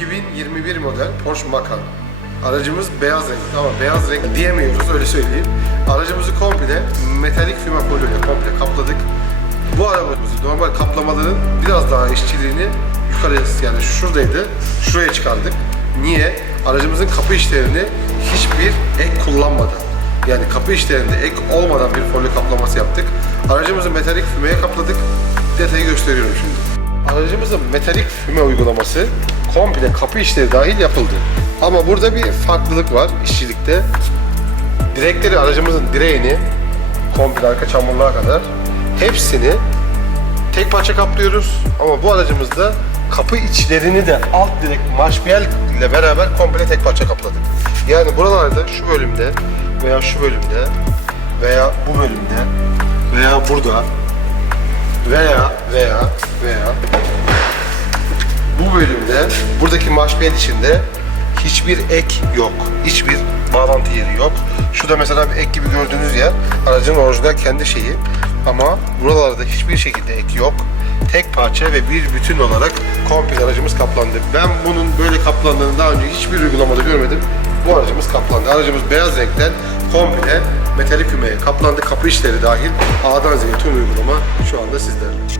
2021 model Porsche Macan. Aracımız beyaz renk ama beyaz renk diyemiyoruz öyle söyleyeyim. Aracımızı komple metalik füme folyoyla komple kapladık. Bu arabamızı normal kaplamaların biraz daha işçiliğini yukarıya yani şuradaydı şuraya çıkardık. Niye? Aracımızın kapı işlerini hiçbir ek kullanmadan yani kapı işlerinde ek olmadan bir folyo kaplaması yaptık. Aracımızı metalik fümeye kapladık. Detayı gösteriyorum şimdi. Aracımızın metalik füme uygulaması komple kapı işleri dahil yapıldı. Ama burada bir farklılık var işçilikte. Direkleri aracımızın direğini komple arka çamurluğa kadar hepsini tek parça kaplıyoruz. Ama bu aracımızda kapı içlerini de alt direk marşpiyel ile beraber komple tek parça kapladık. Yani buralarda şu bölümde veya şu bölümde veya bu bölümde veya burada veya veya bölümde buradaki marşpiyel içinde hiçbir ek yok. Hiçbir bağlantı yeri yok. Şurada mesela bir ek gibi gördüğünüz yer aracın orijinal kendi şeyi. Ama buralarda hiçbir şekilde ek yok. Tek parça ve bir bütün olarak komple aracımız kaplandı. Ben bunun böyle kaplandığını daha önce hiçbir uygulamada görmedim. Bu aracımız kaplandı. Aracımız beyaz renkten komple metalik kümeye kaplandı. Kapı işleri dahil A'dan Z'ye tüm uygulama şu anda sizlerle.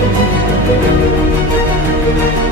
Thank you.